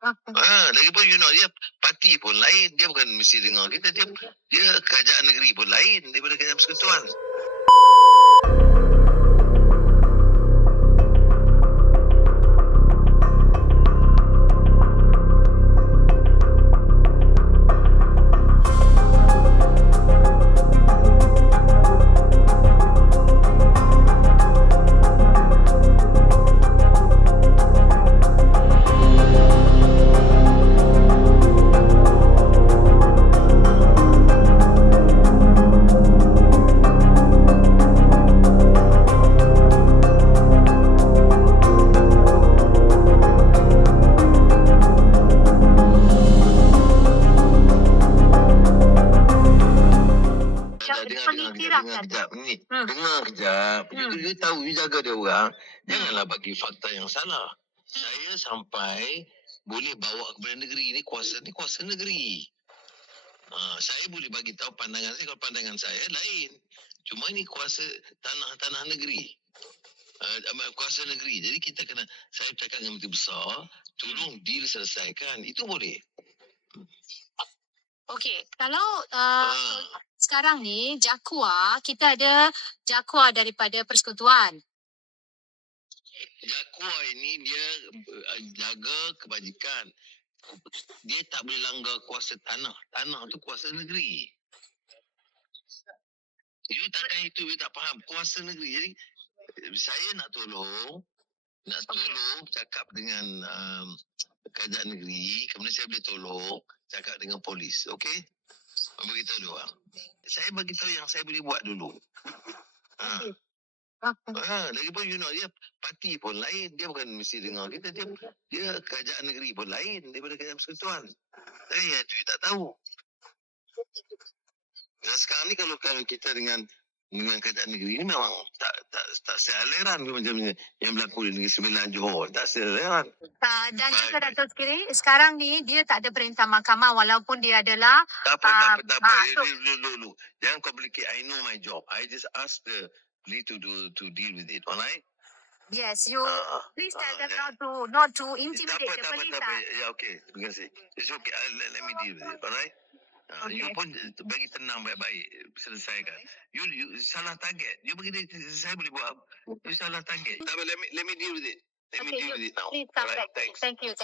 Okay. Lagipun dia parti pun lain. Dia bukan mesti dengar kita. Dia kerajaan negeri pun lain daripada kerajaan persekutuan. Dengar kejap ni. Dengar kejap. You tahu, you jaga dia orang. Janganlah bagi fakta yang salah. Saya sampai boleh bawa kepada negeri ni kuasa negeri. Saya boleh bagi tahu pandangan saya. Kalau pandangan saya lain. Cuma ini kuasa tanah negeri. Kuasa negeri. Jadi kita kena, saya cakap dengan Menteri Besar, tolong deal selesaikan. Itu boleh. Okey, kalau sekarang ni Jakua, kita ada Jakua daripada persekutuan. Jakua ini dia jaga kebajikan. Dia tak boleh langgar kuasa tanah. Tanah tu kuasa negeri. You takkan itu, you tak faham. Kuasa negeri. Jadi saya nak tolong cakap dengan kerajaan negeri, kemudian saya boleh tolong cakap dengan polis. Okey? Beritahu dia orang. Saya bagi tahu yang saya boleh buat dulu. Lagipun dia parti pun lain. Dia bukan mesti dengar kita. Dia kerajaan negeri pun lain daripada kerajaan persekutuan. Tapi itu you tak tahu. Dan sekarang ni kalau kita dengan kerajaan negeri ni memang tak sealeran macam yang berlaku di Negeri Sembilan Johor. Tak sealeran. Dan juga Dato' Skiri, sekarang ni dia tak ada perintah mahkamah walaupun dia adalah... Tak apa. Dulu. Jangan complicate. I know my job. I just ask the police to deal with it. Alright? Yes, you please tell them not to intimidate the police. Ya, okay. Terima kasih. It's okay. Let me deal with it. Alright? Okay. You pun bagi tenang baik-baik. Selesaikan. You salah target. You bagi dia, saya boleh buat. You salah target. Let me deal with it. Let me deal with it now. Please come Alright? back. Thanks. Thank you.